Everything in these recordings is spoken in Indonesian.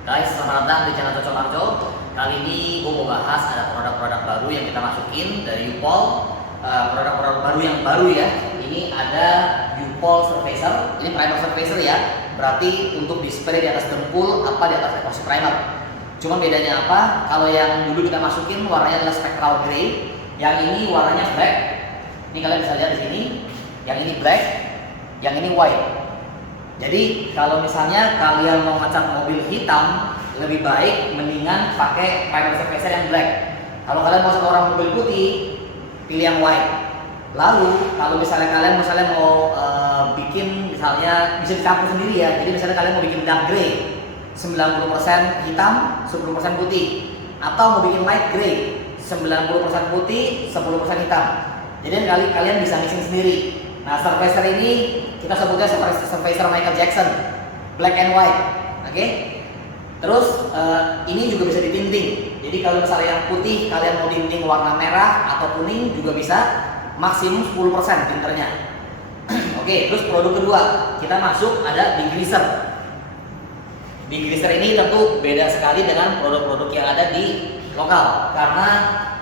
Guys, selamat datang di channel Cocok Marco. Kali ini gue mau bahas ada produk-produk baru yang kita masukin dari U-POL. Produk-produk baru yang baru ya. Ini ada U-POL Surfacer. Ini primer surfacer ya. Berarti untuk display di atas dempul apa di atas epoxy primer. Cuma bedanya apa? Kalau yang dulu kita masukin warnanya adalah spectral gray. Yang ini warnanya black. Ini kalian bisa lihat di sini. Yang ini black, yang ini white. Jadi kalau misalnya kalian mau ngecat mobil hitam, lebih baik mendingan pakai primer surfacer yang black. Kalau kalian mau orang mobil putih, pilih yang white. Lalu kalau misalnya kalian mau bikin, misalnya bisa dicampur sendiri ya. Jadi misalnya kalian mau bikin dark gray, 90% hitam, 10% putih, atau mau bikin light gray, 90% putih, 10% hitam. Jadi kalian bisa mixing sendiri. Nah, surfacer ini kita sebutnya surfacer Michael Jackson, black and white, oke? Terus ini juga bisa ditinting. Jadi kalau misalnya yang putih kalian mau tinting warna merah atau kuning juga bisa, maksimum 10% tinternya. Oke, terus produk kedua kita masuk ada degreaser. Degreaser ini tentu beda sekali dengan produk-produk yang ada di lokal karena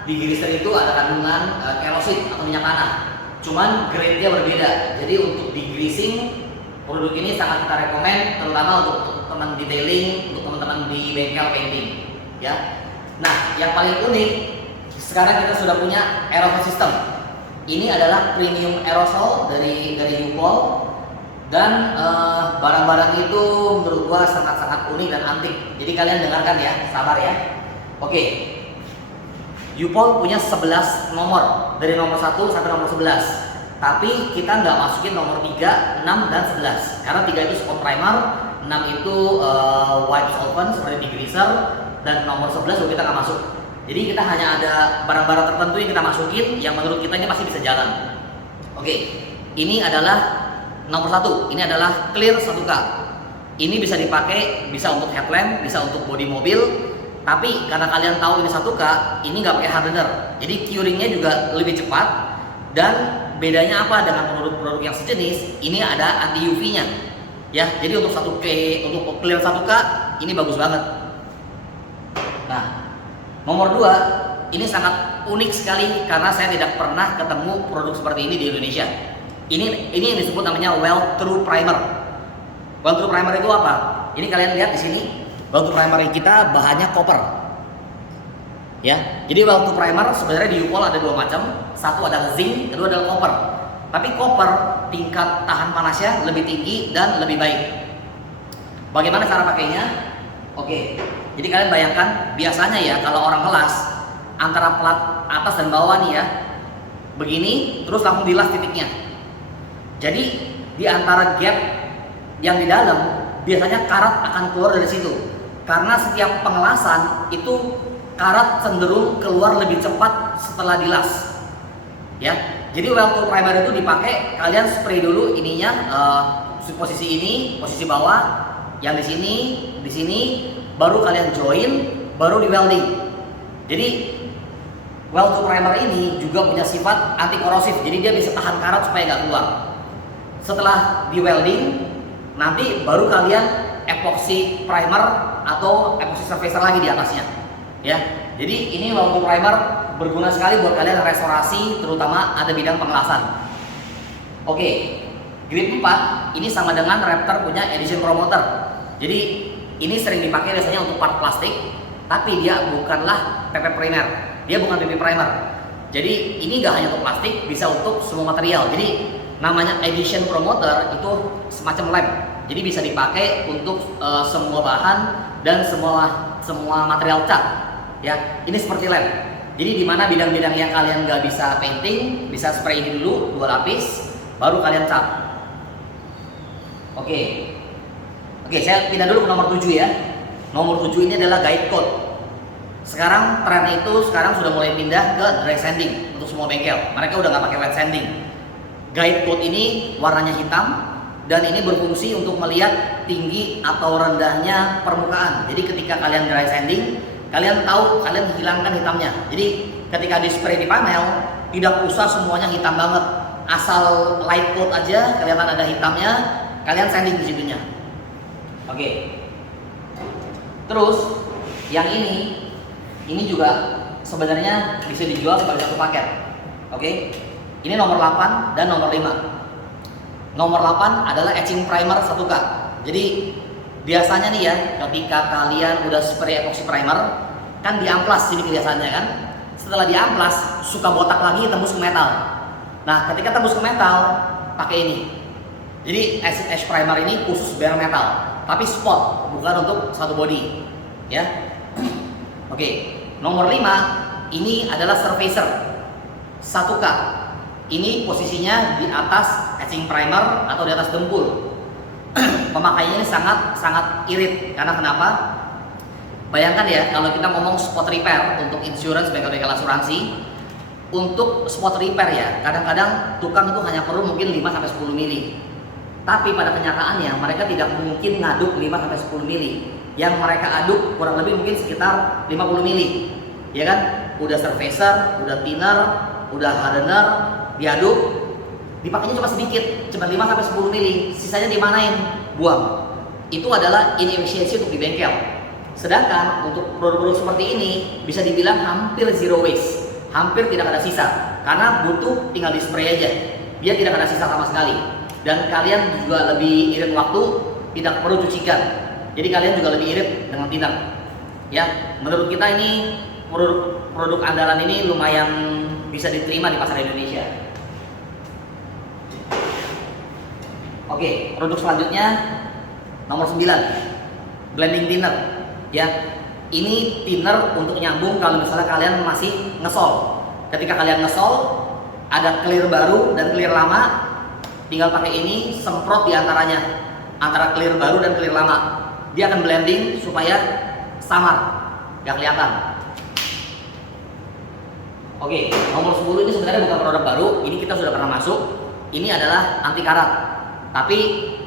degreaser itu ada kandungan kerosin atau minyak tanah. Cuman grade-nya berbeda. Jadi untuk degreasing produk ini sangat kita rekomen, terutama untuk teman detailing, untuk teman-teman di bengkel painting, ya. Nah, yang paling unik sekarang kita sudah punya aerosol system. Ini adalah premium aerosol dari U-POL dan barang-barang itu menurut gua sangat-sangat unik dan antik. Jadi kalian dengarkan ya, sabar ya. Oke. U-POL punya 11 nomor, dari nomor 1 sampai nomor 11. Tapi kita nggak masukin nomor 3, 6, dan 11. Karena 3 itu spot primer, 6 itu white solvent seperti degreaser, dan nomor 11 kita nggak masuk. Jadi kita hanya ada barang-barang tertentu yang kita masukin yang menurut kita ini masih bisa jalan. Oke, ini adalah nomor 1, ini adalah clear 1K. Ini bisa dipakai, bisa untuk headlamp, bisa untuk bodi mobil. Tapi karena kalian tahu ini 1K, ini nggak pakai hardener, jadi curingnya juga lebih cepat. Dan bedanya apa dengan produk-produk yang sejenis? Ini ada anti UV-nya, ya. Jadi untuk 1K, untuk clear 1K ini bagus banget. Nah, nomor 2 ini sangat unik sekali karena saya tidak pernah ketemu produk seperti ini di Indonesia. Ini yang disebut namanya Weld True Primer. Weld True Primer itu apa? Ini kalian lihat di sini. Weld primer kita bahannya copper, ya. Jadi weld primer sebenarnya di U-POL ada 2 macam, satu adalah zinc, kedua adalah copper. Tapi copper tingkat tahan panasnya lebih tinggi dan lebih baik. Bagaimana cara pakainya? Oke, jadi kalian bayangkan biasanya ya kalau orang ngelas antara plat atas dan bawah nih ya, begini, terus langsung dilas titiknya. Jadi di antara gap yang di dalam biasanya karat akan keluar dari situ. Karena setiap pengelasan itu karat cenderung keluar lebih cepat setelah dilas, ya. Jadi weld primer itu dipakai, kalian spray dulu ininya, posisi ini, posisi bawah, yang di sini, baru kalian join, baru di welding. Jadi weld primer ini juga punya sifat anti korosif, jadi dia bisa tahan karat supaya nggak keluar. Setelah di welding, nanti baru kalian epoxy primer atau epoxy surfacer lagi di atasnya, ya. Jadi ini weld primer berguna sekali buat kalian restorasi, terutama ada bidang pengelasan. Oke, grade 4 ini sama dengan Raptor punya Edition Promoter. Jadi ini sering dipakai biasanya untuk part plastik, tapi dia bukanlah PP primer, dia bukan PP primer. Jadi ini nggak hanya untuk plastik, bisa untuk semua material. Jadi namanya Edition Promoter itu semacam lem. Jadi bisa dipakai untuk semua bahan dan semua material cat, ya. Ini seperti lem. Jadi di mana bidang-bidang yang kalian nggak bisa painting, bisa spray ini dulu 2 lapis, baru kalian cat. Oke, saya pindah dulu ke nomor 7 ya. Nomor 7 ini adalah guide code. Sekarang tren itu sudah mulai pindah ke dry sanding untuk semua bengkel. Mereka udah nggak pakai wet sanding. Guide code ini warnanya hitam. Dan ini berfungsi untuk melihat tinggi atau rendahnya permukaan. Jadi ketika kalian dry sanding, kalian tahu kalian hilangkan hitamnya. Jadi ketika di spray di panel, tidak usah semuanya hitam banget. Asal light coat aja, kelihatan ada hitamnya, kalian sanding di situnya. Oke. Terus yang ini juga sebenarnya bisa dijual sebagai satu paket. Oke. Ini nomor 8 dan nomor 5. Nomor 8 adalah etching primer 1K. Jadi biasanya nih ya, ketika kalian udah spray epoxy primer, kan diamplas ini biasanya kan. Setelah diamplas, suka botak lagi tembus ke metal. Nah, ketika tembus ke metal, pakai ini. Jadi acid etch primer ini khusus bare metal, tapi spot, bukan untuk satu body. Ya. Oke. Nomor 5 ini adalah surfacer 1K. Ini posisinya di atas etching primer atau di atas dempul. Pemakaiannya ini sangat irit karena kenapa? Bayangkan ya, kalau kita ngomong spot repair untuk insurance, bengkel-bengkel asuransi, untuk spot repair ya, kadang-kadang tukang itu hanya perlu mungkin 5-10 mili. Tapi pada kenyataannya mereka tidak mungkin ngaduk 5-10 mili. Yang mereka aduk kurang lebih mungkin sekitar 50 mili. Ya kan? Udah surfacer, udah thinner, udah hardener, diaduk, dipakainya cuma sedikit, cuma 5-10 mili. Sisanya dimanain? Buang. Itu adalah inefisiensi untuk di bengkel. Sedangkan untuk produk-produk seperti ini bisa dibilang hampir zero waste, hampir tidak ada sisa, karena butuh tinggal di spray aja, dia tidak ada sisa sama sekali. Dan kalian juga lebih irit waktu, tidak perlu cucikan. Jadi kalian juga lebih irit dengan thinner. Ya, menurut kita ini produk andalan ini lumayan bisa diterima di pasar Indonesia. Oke, produk selanjutnya nomor 9, blending thinner. Ya, ini thinner untuk nyambung kalau misalnya kalian masih ngesol. Ketika kalian ngesol, ada clear baru dan clear lama, tinggal pakai ini semprot di antaranya, antara clear baru dan clear lama. Dia akan blending supaya samar, gak kelihatan. Oke, nomor 10 ini sebenarnya bukan produk baru, ini kita sudah pernah masuk. Ini adalah anti karat. Tapi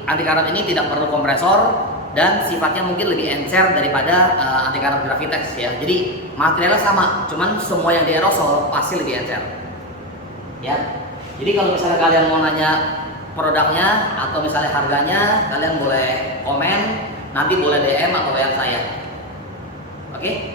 anti karat ini tidak perlu kompresor dan sifatnya mungkin lebih encer daripada anti karat Gravitex ya. Jadi materialnya sama, cuman semua yang di aerosol pasti lebih encer. Ya. Jadi kalau misalnya kalian mau nanya produknya atau misalnya harganya, kalian boleh komen, nanti boleh DM atau WA saya. Oke?